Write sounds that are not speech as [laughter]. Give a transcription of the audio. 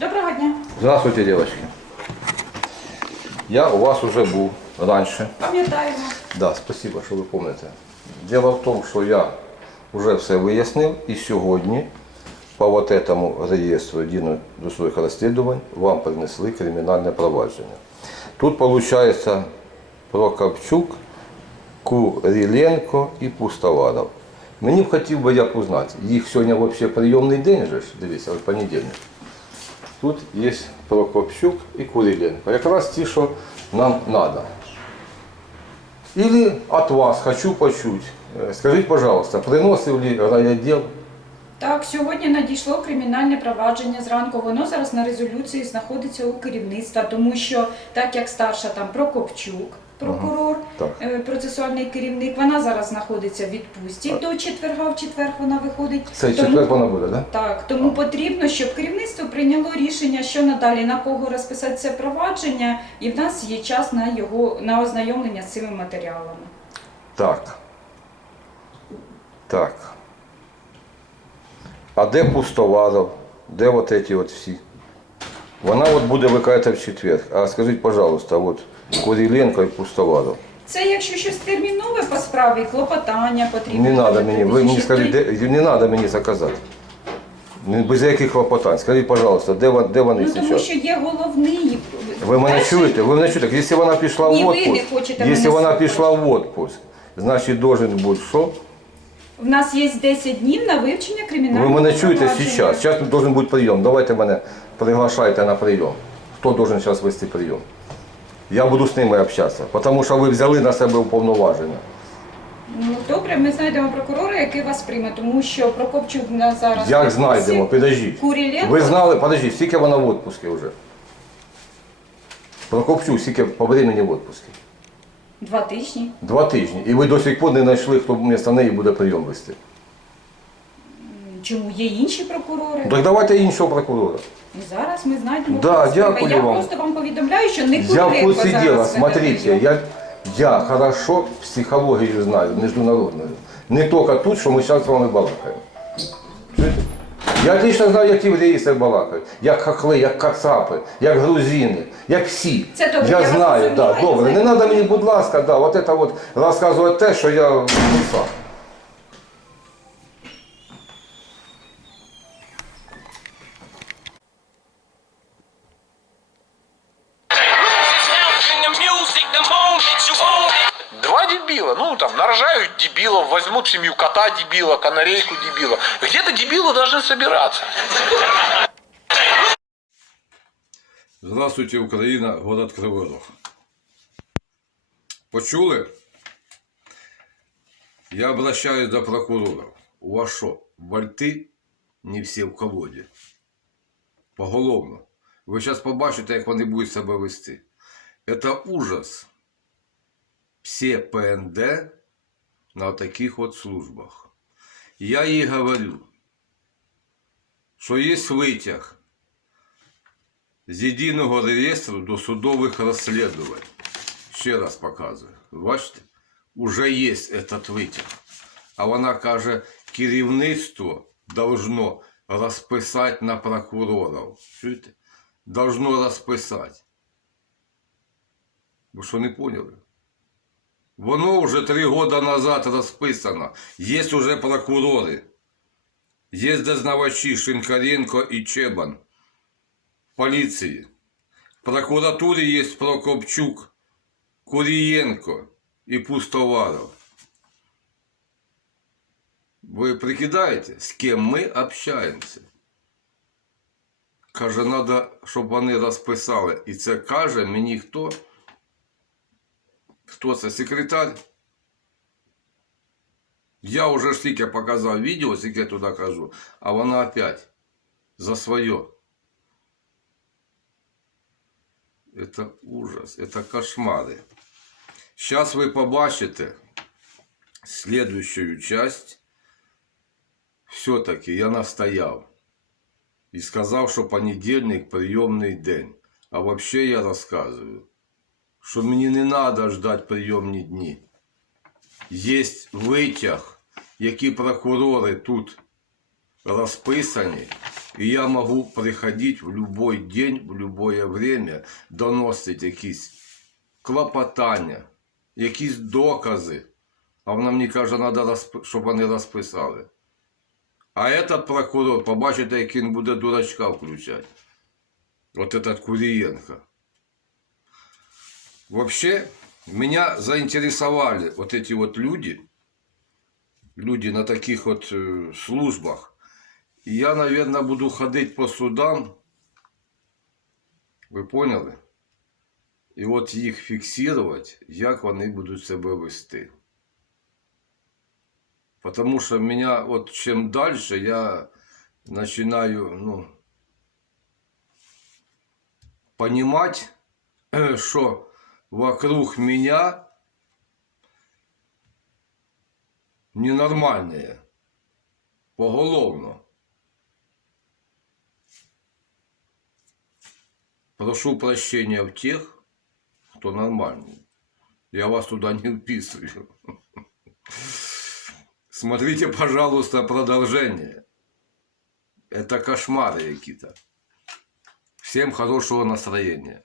Доброго дня. Здравствуйте, девочки. Я у вас уже был раньше. Пам'ятаємо. Да, спасибо, що ви помните. Дело в тому, що я вже все вияснив і сьогодні по вот этому реєстру єдиного досудових розслідувань вам принесли кримінальне провадження. Тут виходить Прокопчук, Куриленко і Пустоваров. Мені б хотів би як узнати, їх сьогодні взагалі прийомний день же дивіться, понедільник. Тут є Прокопчук і Куриленко. Якраз ті, що нам треба. Или от вас хочу почуть. Э, Скажите, пожалуйста, приносив ли райотдел? Так, сьогодні надійшло кримінальне провадження зранку. Воно зараз на резолюції знаходиться у керівництва, тому що так як старша там Прокопчук, прокурор, Так. е, процесуальний керівник, вона зараз знаходиться в відпустці до четверга, в четвер вона виходить. Цей Тому- четвер вона буде, да? Так, тому потрібно, щоб керівництво прийняло рішення, що надалі на кого розписати це провадження, і в нас є час на його на ознайомлення з цими матеріалами. Так. Так. А де Пустоваров? Де вот эти от всі? Вона от буде викати в четвер. А скажіть, пожалуйста, от Куриленко і Пустоваров. Це якщо щось термінове по справі, клопотання потрібно. Не треба мені, ви мені скажіть, де, не треба мені заказати. Ні, Без яких клопотань. Скажіть, пожалуйста, де, вон- де вони Ну тому зараз? що є головний. Ви мене Перший- чуєте? Ви мене чуєте? Якщо вона пішла в Ні, ви не хочете якщо вона слухати. пішла в отпуск, значить должен бути що? В нас є 10 днів на вивчення кримінального Ви мене чуєте провадження. зараз? Зараз должен бути прийом. Давайте мене приглашайте на прийом. Хто должен зараз вести прийом? Я буду з ними общатися, тому що ви взяли на себе уповноваження. Ну добре, ми знайдемо прокурора, який вас прийме, тому що Прокопчук в нас зараз. Як знайдемо? Підождіть. Куріленко. Ви знали, подождіть, скільки вона в відпуску вже? Прокопчук, скільки по времени в відпуску? Два тижні. Два тижні. І ви до сих пор не знайшли, хто вмісто неї буде прийом вести. Чому є інші прокурори? Так давайте іншого прокурора. І зараз ми знайдемо. Да, дякую Я вам. просто вам повідомляю, що не Я в курсе зараз дела, смотрите, я, я хорошо психологию знаю, международную. Не только тут, что мы сейчас с вами балакаем. Чуєте? Я отлично знаю, як євреї себе балакають, як хахли, як кацапи, як грузини, як всі. Це добре, я, я вас знаю, розумію, да, я добре. Не знаю. треба мені, будь ласка, да, от це от розказувати те, що я писав. In нарожают дебилов, возьмут в семью кота дебила, канарейку дебила. Где-то дебилы должны собираться. Здравствуйте, Україна, город Кривий Рог. Почули? Я обращаюсь до прокурора. У вас що, вальти не всі в колоді? Поголовно. Ви зараз побачите, як вони будуть себе вести. Це ужас. Всі ПНД на таких от службах. Я їй говорю, що є витяг з єдиного реєстру досудових розслідувань. Ще раз показую. Бачите? Уже є этот витяг. А вона каже, керівництво должно розписати на прокурорів. Чуєте? Должно розписати. Ви що не поняли? Воно вже три роки назад розписано. Є вже прокурори. Є дознавачі Шинкаренко і Чебан полиции. В прокуратуре есть Прокопчук, Куриенко и Пустоваров. Вы прикидаете, с кем мы общаемся? Каже, надо, щоб вони розписали. І це каже мені хто? Хто це? Секретар? Я вже ж тільки показав відео, скільки я туди кажу, а вона опять за своє. Это ужас, это кошмары. Сейчас вы побачите следующую часть. Все-таки я настояв і сказав, що понедільник прийомний день. А вообще я розказую, Що мені не треба ждати прийомні дні. Є витяг, які прокурори тут розписані, И я могу приходить в любой день, в любое время, доносити якісь клопотання, якісь докази. А вона мені каже, треба, щоб вони розписали. А этот прокурор, побачите, як він буде дурачка включати. Вот этот Куриенко. Вообще, меня заинтересовали вот эти вот люди, люди на таких вот э, службах. И я, наверное, буду ходить по судам. Ви поняли? І от їх фіксувати, як вони будуть себе вести. Потому что меня вот чем дальше я начинаю, ну, понимать, [clears throat] что вокруг меня ненормальные. Поголовно. Прошу прощения в тех, кто нормальный. Я вас туда не вписываю. Смотрите, пожалуйста, продолжение. Это кошмары какие-то. Всем хорошего настроения.